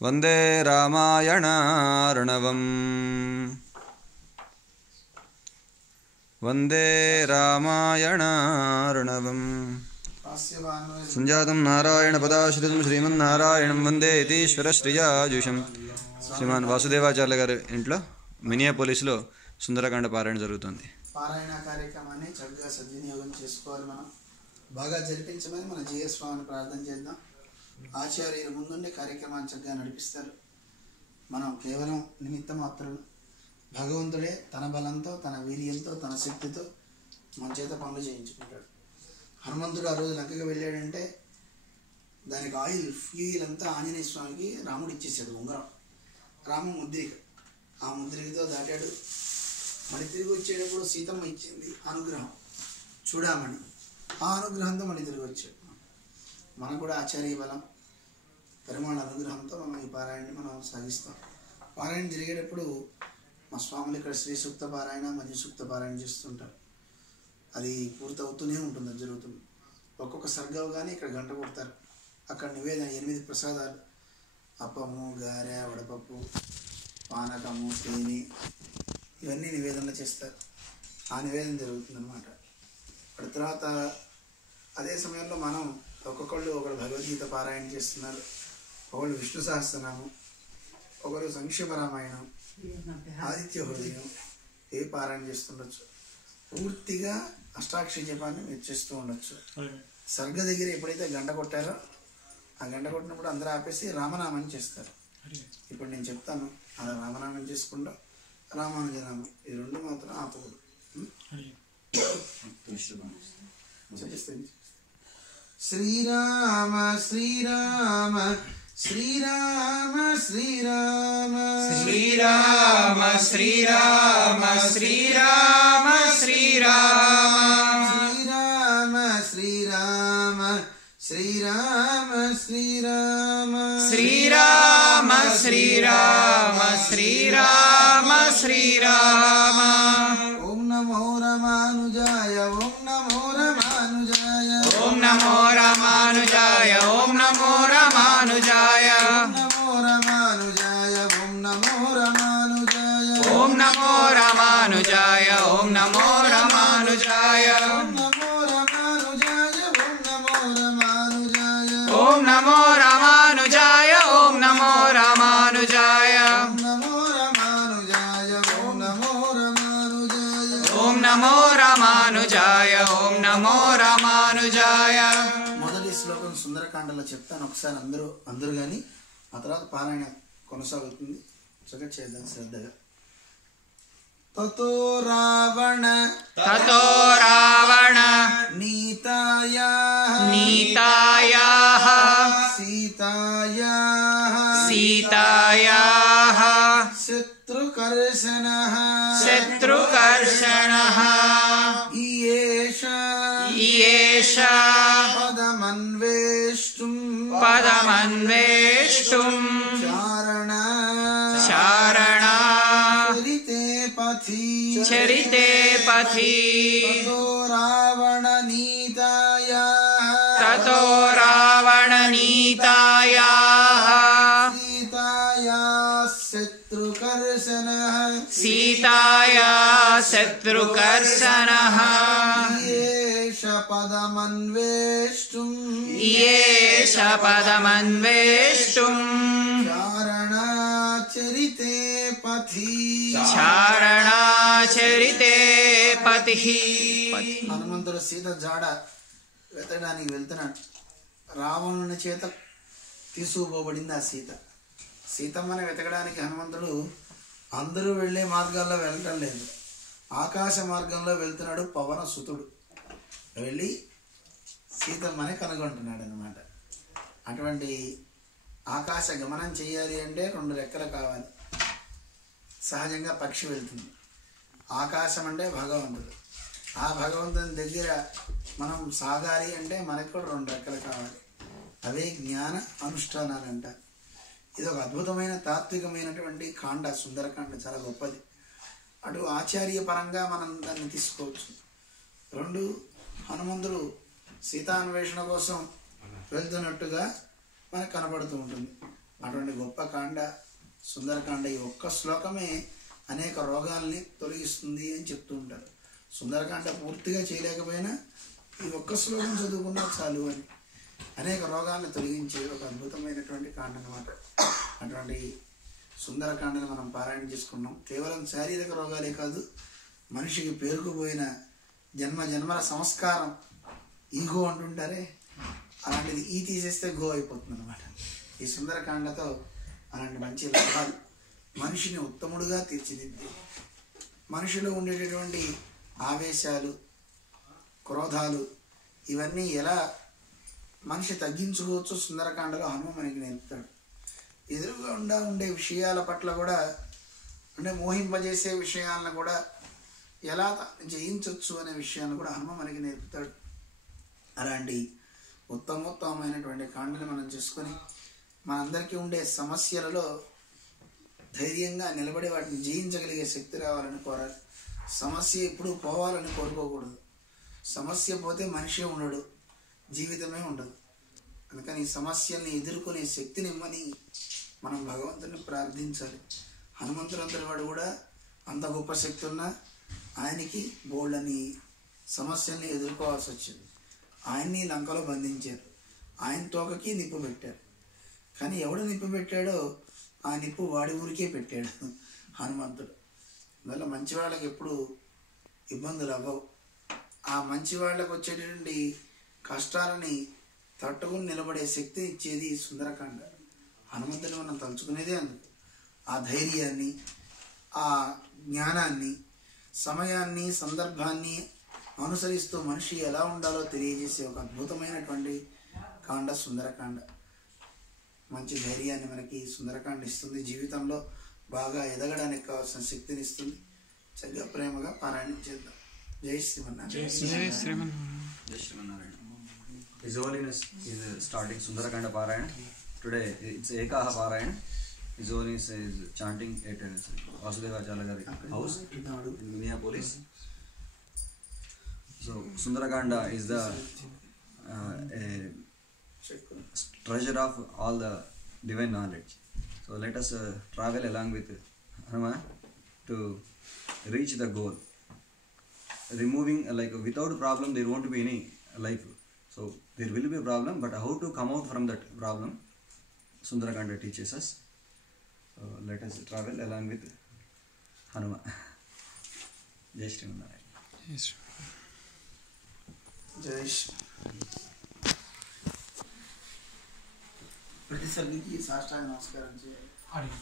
వందే రామాయణార్ణవం వందే రామాయణార్ణవం సంజాతం నారాయణ పదాశ్రితం శ్రీమన్నారాయణం వందే యతీశ్వర శ్రీయాజుషం. శ్రీమాన్ వాసుదేవాచార్య గారి ఇంట్లో మినియాపోలిస్లో సుందరకాండ పారాయణ జరుగుతుంది. పారాయణ కార్యక్రమాన్ని చక్కగా సద్వినియోగం చేసుకోవాలి. మనం బాగా జరిపించమని మన జీఎస్ స్వామిని ప్రార్థన చేద్దాం. ఆచార్యులు ముందుండే కార్యక్రమాన్ని చక్కగా నడిపిస్తారు. మనం కేవలం నిమిత్త మాత్రులు. భగవంతుడే తన బలంతో, తన వీర్యంతో, తన శక్తితో మన చేత పనులు చేయించుకుంటాడు. హనుమంతుడు ఆ రోజు లంకగా వెళ్ళాడంటే దానికి ఫ్యూయిల్ అంతా ఆంజనేయ స్వామికి రాముడు ఇచ్చేసాడు. ఉంగరం రామ ముద్రిక, ఆ ముద్రికతో దాటాడు. మళ్ళీ తిరిగి వచ్చేటప్పుడు సీతమ్మ ఇచ్చింది అనుగ్రహం, చూడమని. ఆ అనుగ్రహంతో మళ్ళీ తిరిగి వచ్చాడు. మనకు కూడా ఆచార్య బలం, పెరుమాళ అనుగ్రహంతో మనం ఈ పారాయణని మనం సాగిస్తాం. పారాయణ జరిగేటప్పుడు మా స్వాములు ఇక్కడ శ్రీ సూక్త పారాయణ, మధ్య సూక్త పారాయణ చేస్తుంటారు. అది పూర్తవుతూనే ఉంటుంది, అది జరుగుతుంది. ఒక్కొక్క సర్గవు కానీ ఇక్కడ గంట కొడతారు. అక్కడ నివేదన 8 ప్రసాదాలు, అప్పము, గారె, వడపప్పు, పానకము, తేనె, ఇవన్నీ నివేదనలు చేస్తారు. ఆ నివేదన జరుగుతుంది అన్నమాట. అక్కడ తర్వాత అదే సమయంలో మనం ఒకరు భగవద్గీత పారాయణ చేస్తున్నారు, ఒకళ్ళు విష్ణు సహస్రనామం, ఒకరు సంక్షేమ రామాయణం, ఆదిత్య హృదయం, ఏ పారాయణ చేస్తుండొచ్చు. పూర్తిగా అష్టాక్షరి జపాన్ని మీరు చేస్తూ ఉండొచ్చు. సర్గ దగ్గర ఎప్పుడైతే గంట కొట్టారో ఆ గంట కొట్టినప్పుడు అందరూ ఆపేసి రామనామం చేస్తారు. ఇప్పుడు నేను చెప్తాను, అలా రామనామం చేసుకుంటా రామానుజనామం, ఈ రెండు మాత్రం ఆపకూడదు. శ్రీరామ శ్రీరామ శ్రీరామ శ్రీరామ శ్రీరామ శ్రీరామ శ్రీరామ శ్రీరామ శ్రీరామ శ్రీరామ శ్రీరామ శ్రీరామ శ్రీరామ శ్రీరామ శ్రీరామ. ఓం నమో రామానుజాయ, ఓం నమో రామానుజాయ, ఓం నమో రామానుజాయ, ఓం నమో రామానుజాయ, ఓం నమో రామానుజాయ, ఓం నమో రామానుజాయ, ఓం నమో రామానుజాయ, ఓం నమో రామానుజాయ, ఓం నమో రామానుజాయ, ఓం నమో రామానుజాయ, ఓం నమో రామానుజాయ, ఓం నమో రామానుజాయ, ఓం నమో రామానుజాయ. మొదటి శ్లోకం సుందరకాండలో చెప్తాను, ఒకసారి అందరూ కానీ ఆ తర్వాత పారాయణ కొనసాగుతుంది. చక్కగా చేద్దాం శ్రద్ధగా. తతో రావణ నీతాయాః సీతాయాః శత్రుకర్షణః ఈయేష పదమన్వేష్టుం చారణా చరితే పథి తతో రావణ నీతాయాః సీతాయా శత్రుకర్షణః ఈయేష పదమన్వేష్టుం చారణా చరితే పథి. హనుమంతుడు సీత జాడ వెతకడానికి వెళ్తున్నాడు. రావణుని చేత తీసుకుపోబడింది ఆ సీతమ్మని వెతకడానికి హనుమంతుడు అందరూ వెళ్ళే మార్గాల్లో వెళ్ళటం లేదు, ఆకాశ మార్గంలో వెళ్తున్నాడు. పవన సుతుడు వెళ్ళి సీతమ్మని కనుగొంటున్నాడు అన్నమాట. అటువంటి ఆకాశ గమనం చేయాలి అంటే 2 రెక్కలు కావాలి. సహజంగా పక్షి వెళ్తుంది. ఆకాశం అంటే భగవంతుడు. ఆ భగవంతుని దగ్గర మనం సాగాలి అంటే మనకు కూడా 2 రెక్కలు కావాలి. అవే జ్ఞాన అనుష్ఠానాలు అంటారు. ఇది ఒక అద్భుతమైన తాత్వికమైనటువంటి కాండ, సుందరకాండ, చాలా గొప్పది. అటు ఆచార్య పరంగా మనం దాన్ని తీసుకోవచ్చు. 2 హనుమంతుడు సీతాన్వేషణ కోసం వెళ్తున్నట్టుగా మనకు కనబడుతూ ఉంటుంది. అటువంటి గొప్ప గొప్ప కాండ సుందరకాండ. ఈ ఒక్క శ్లోకమే అనేక రోగాల్ని తొలగిస్తుంది అని చెప్తూ ఉంటారు. సుందరకాండ పూర్తిగా చేయలేకపోయినా ఈ ఒక్క శ్లోకం చదువుకున్నా చాలు అని అనేక రోగాలను తొలగించే ఒక అద్భుతమైనటువంటి కాండ అన్నమాట. అటువంటి సుందరకాండని మనం పారాయణ చేసుకున్నాం. కేవలం శారీరక రోగాలే కాదు, మనిషికి పేరుకుపోయిన జన్మల సంస్కారం ఈగో అంటుంటారే, అలాంటిది ఈ తీసేస్తే గో అయిపోతుంది అనమాట. ఈ సుందరకాండతో అలాంటి మంచి లాభాలు మనిషిని ఉత్తముడుగా తీర్చిదిద్ది, మనిషిలో ఉండేటటువంటి ఆవేశాలు, క్రోధాలు ఇవన్నీ ఎలా మనిషి తగ్గించుకోవచ్చు సుందరకాండలో హనుమ మనకి నేర్పుతాడు. ఎదురుగా ఉండే విషయాల పట్ల కూడా అంటే మోహింపజేసే విషయాలను కూడా ఎలా జయించవచ్చు అనే విషయాన్ని కూడా హనుమ మనకి నేర్పుతాడు. అలాంటి ఉత్తమోత్తమైనటువంటి కాండని మనం చేసుకొని మనందరికీ ఉండే సమస్యలలో ధైర్యంగా నిలబడి వాటిని జయించగలిగే శక్తి రావాలని కోరాలి. సమస్య ఎప్పుడూ పోవాలని కోరుకోకూడదు. సమస్య పోతే మనిషే ఉండడు, జీవితమే ఉండదు. అందుకని ఈ సమస్యల్ని ఎదుర్కొనే శక్తిని ఇమ్మని మనం భగవంతుని ప్రార్థించాలి. హనుమంతుడంతటి వాడు కూడా అంత గొప్ప శక్తి ఉన్నా ఆయనకి బోళ్ళని సమస్యల్ని ఎదుర్కోవాల్సి వచ్చింది. ఆయన్ని లంకలో బంధించారు, ఆయన తోకకి నిప్పు పెట్టారు. కానీ ఎవడు నిప్పు పెట్టాడో ఆ నిప్పు వాడి ఊరికే పెట్టాడు హనుమంతుడు. అందువల్ల మంచి వాళ్ళకి ఎప్పుడు ఇబ్బందులు అవ్వవు. ఆ మంచి వాళ్ళకు వచ్చేటటువంటి కష్టాలని తట్టుకుని నిలబడే శక్తి ఇచ్చేది సుందరకాండ. హనుమంతుని మనం తలుచుకునేదే అందుకు. ఆ ధైర్యాన్ని, ఆ జ్ఞానాన్ని, సమయాన్ని, సందర్భాన్ని అనుసరిస్తూ మనిషి ఎలా ఉండాలో తెలియజేసే ఒక అద్భుతమైనటువంటి కాండ సుందరకాండ. మంచి ధైర్యాన్ని మనకి సుందరకాండ ఇస్తుంది. జీవితంలో బాగా ఎదగడానికి కావాల్సిన శక్తిని ఇస్తుంది. చక్కగా ప్రేమగా పారాయణం చేద్దాం. జై Srimannarayana. Jai Srimanarayana. His Holiness is starting Sundarakanda Parayana. Today it's Ekaha Parayana. His Holiness is chanting at Vasudeva Acharya house in Minneapolis. So Sundarakanda is the a treasure of all the divine knowledge. So let us travel along with Hanuman to reach the goal. Removing without problem there won't be any life. So there will be a problem, but how to come out from that problem Sundarakanda teaches us. So let us travel along with Hanuman. Jai Srimanarayana. జై శ్రీ. ప్రతి సభ్యునికి సాష్టాంగ నమస్కారం చేయాలి.